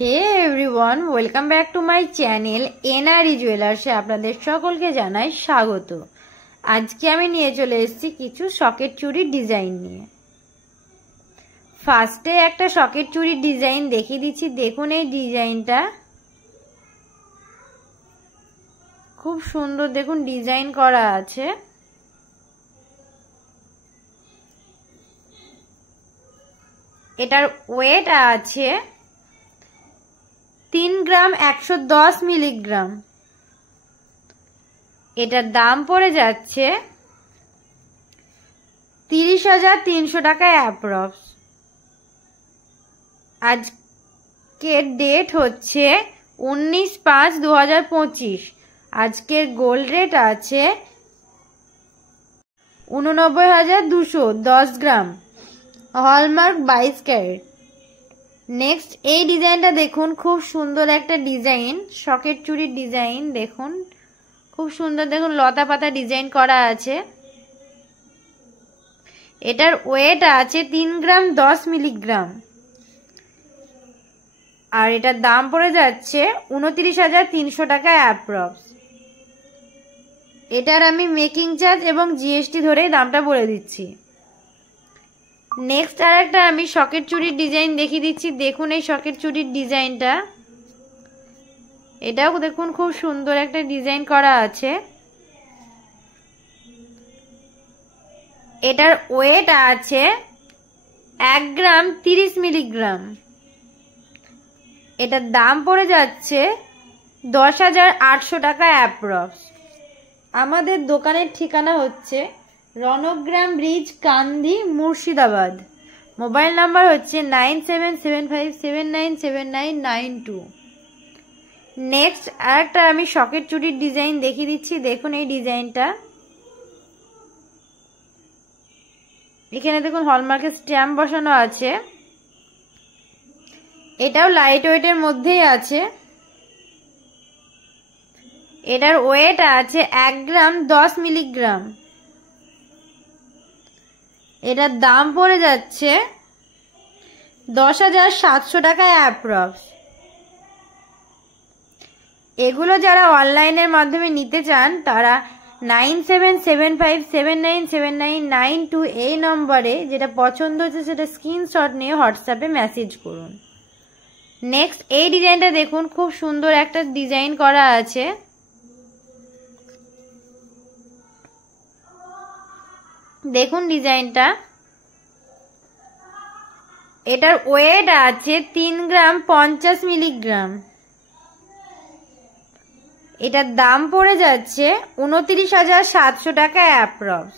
Hey everyone, welcome back to my channel NRE জুয়েলার্সে আপনাদের সকলকে জানাই স্বাগত। আজকে আমি নিয়ে চলে এসেছি কিছু সকেট চুড়ির ডিজাইন নিয়ে। ফার্স্টে একটা সকেট চুড়ির ডিজাইন দেখিয়ে দিচ্ছি। দেখুন এই ডিজাইনটা খুব সুন্দর, দেখুন ডিজাইন করা আছে। এটার ওয়েট আছে 3 গ্রাম 110 মিলিগ্রাম। এটার দাম পড়ে যাচ্ছে 30,300 টাকা অ্যাপ্রক্স। আজকের ডেট হচ্ছে 19/5/2025। আজকের গোল্ড রেট আছে 89,200 10 গ্রাম, হলমার্ক 22 ক্যারেট। নেক্সট এই ডিজাইনটা দেখুন, খুব সুন্দর একটা ডিজাইন, সকেট চুড়ির ডিজাইন। দেখুন খুব সুন্দর, দেখুন লতা পাতা ডিজাইন করা আছে। এটার ওয়েট আছে 3 গ্রাম 10 মিলিগ্রাম আর এটার দাম পড়ে যাচ্ছে 29,300 টাকা অ্যাপ্রক্স। এটার আমি মেকিং চার্জ এবং জিএসটি ধরেই দামটা বলে দিচ্ছি। নেক্সট আর একটা আমি সকেট চুড়ির ডিজাইন দেখিয়ে দিচ্ছি। দেখুন এই সকেট চুড়ির ডিজাইনটা, এটাও দেখুন খুব সুন্দর একটা ডিজাইন করা আছে। এটার ওয়েট আছে 1 গ্রাম 30 মিলিগ্রাম। এটার দাম পড়ে যাচ্ছে 10,800 টাকা অ্যাপ্রক্স। আমাদের দোকানের ঠিকানা হচ্ছে রণগ্রাম ব্রিজ, কান্দি, মুর্শিদাবাদ। মোবাইল নাম্বার হচ্ছে 9775797992। নেক্সট আরেকটা আমি সকেট চুড়ির ডিজাইন দেখিয়ে দিচ্ছি। দেখুন এই ডিজাইনটা, এখানে দেখুন হলমার্কের স্ট্যাম্প বসানো আছে। এটাও লাইট ওয়েটের মধ্যেই আছে। এটার ওয়েট আছে 1 গ্রাম 10 মিলিগ্রাম। এটার দাম পড়ে যাচ্ছে 10,700 টাকা অ্যাপ্রক্স। এগুলো যারা অনলাইনের মাধ্যমে নিতে চান তারা 9775797992 এই নম্বরে যেটা পছন্দ হচ্ছে সেটা স্ক্রিনশট নিয়ে হোয়াটসঅ্যাপে মেসেজ করুন। নেক্সট এই ডিজাইনটা দেখুন, খুব সুন্দর একটা ডিজাইন করা আছে। দেখুন ডিজাইনটা, এটার ওয়েট আছে 3 গ্রাম 50 মিলিগ্রাম। এটার দাম পড়ে যাচ্ছে 29,700 টাকা অ্যাপ্রক্স।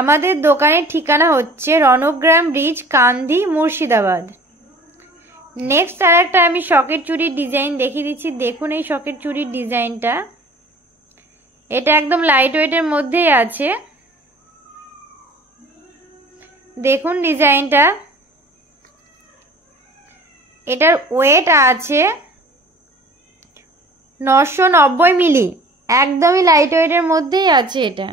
আমাদের দোকানের ঠিকানা হচ্ছে রণগ্রাম ব্রিজ, কান্দি, মুর্শিদাবাদ। নেক্সট আর একটা আমি সকেট চুড়ির ডিজাইন দেখিয়ে দিচ্ছি। দেখুন এই সকেট চুড়ির ডিজাইনটা, এটা একদম লাইট ওয়েটের মধ্যেই আছে। দেখুন ডিজাইনটা, এটার ওয়েট আছে 990 মিলি, একদমই লাইট ওয়েটের মধ্যেই আছে এটা।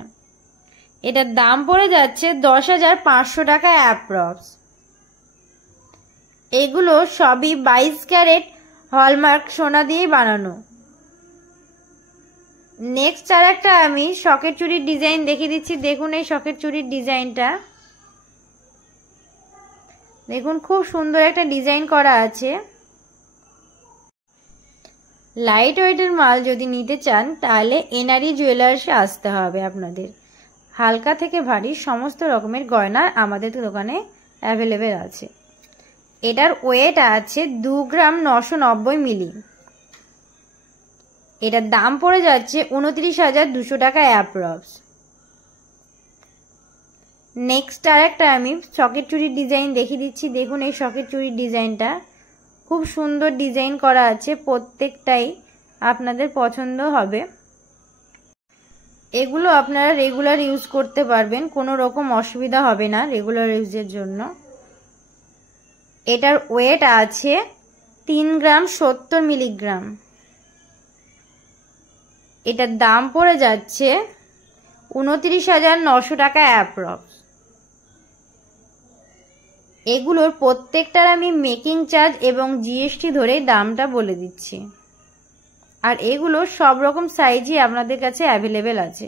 এটার দাম পড়ে যাচ্ছে 10,500 টাকা অ্যাপ্রক্স। এগুলো সবই 22 ক্যারেট হলমার্ক সোনা দিয়েই বানানো। নেক্সট আর একটা আমি সকেট চুড়ির ডিজাইন দেখিয়ে দিচ্ছি। দেখুন এই সকেট চুড়ির ডিজাইনটা, দেখুন খুব সুন্দর একটা ডিজাইন করা আছে। লাইট ওয়েটের মাল যদি নিতে চান তাহলে এনআরই জুয়েলার্সে আসতে হবে আপনাদের। হালকা থেকে ভারী সমস্ত রকমের গয়না আমাদের দোকানে অ্যাভেলেবেল আছে। এটার ওয়েট আছে 2 গ্রাম 990 মিলি। এটার দাম পড়ে যাচ্ছে 29,200 টাকা অ্যাপ্রক্স। নেক্সট আর একটা আমি সকেট চুড়ির ডিজাইন দেখিয়ে দিচ্ছি। দেখুন এই সকেট চুড়ির ডিজাইনটা, খুব সুন্দর ডিজাইন করা আছে। প্রত্যেকটাই আপনাদের পছন্দ হবে। এগুলো আপনারা রেগুলার ইউজ করতে পারবেন, কোনো রকম অসুবিধা হবে না রেগুলার ইউজের জন্য। এটার ওয়েট আছে 3 গ্রাম 70 মিলিগ্রাম। এটার দাম পড়ে যাচ্ছে 29,900 টাকা অ্যাপ্রক্স। এগুলোর প্রত্যেকটার আমি মেকিং চার্জ এবং জিএসটি ধরে দামটা বলে দিচ্ছি। আর এগুলো সব রকম সাইজই আপনাদের কাছে অ্যাভেলেবেল আছে।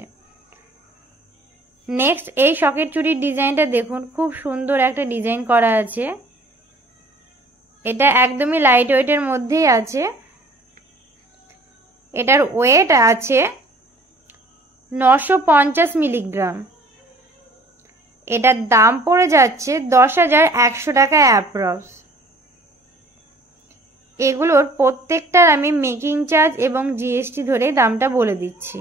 নেক্সট এই সকেট চুড়ির ডিজাইনটা দেখুন, খুব সুন্দর একটা ডিজাইন করা আছে। এটা একদমই লাইট ওয়েটের মধ্যেই আছে। এটার ওয়েট আছে 950 মিলিগ্রাম। এটার দাম পড়ে যাচ্ছে 10,100 টাকা অ্যাপ্রক্স। এগুলোর প্রত্যেকটার আমি মেকিং চার্জ এবং জিএসটি ধরে দামটা বলে দিচ্ছি।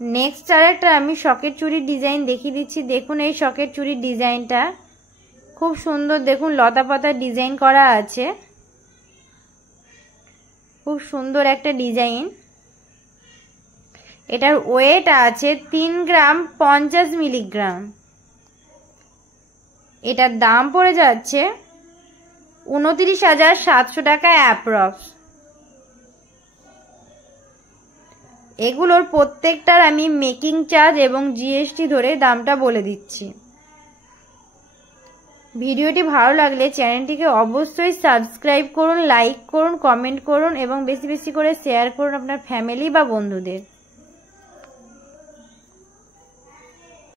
নেক্সট আরেকটা আমি সকেট চুড়ির ডিজাইন দেখিয়ে দিচ্ছি। দেখুন এই সকেট চুড়ির ডিজাইনটা খুব সুন্দর, দেখুন লতা পাতার ডিজাইন করা আছে, খুব সুন্দর একটা ডিজাইন। এটার ওয়েট আছে 3 গ্রাম 50 মিলিগ্রাম। এটার দাম পড়ে যাচ্ছে 29,700 টাকা অ্যাপ্রক্স। এগুলোর প্রত্যেকটার আমি মেকিং চার্জ এবং জিএসটি ধরে দামটা বলে দিচ্ছি। ভিডিওটি ভালো লাগলে চ্যানেলটিকে অবশ্যই সাবস্ক্রাইব করুন, লাইক করুন, কমেন্ট করুন এবং বেশি বেশি করে শেয়ার করুন আপনার ফ্যামিলি বা বন্ধুদের।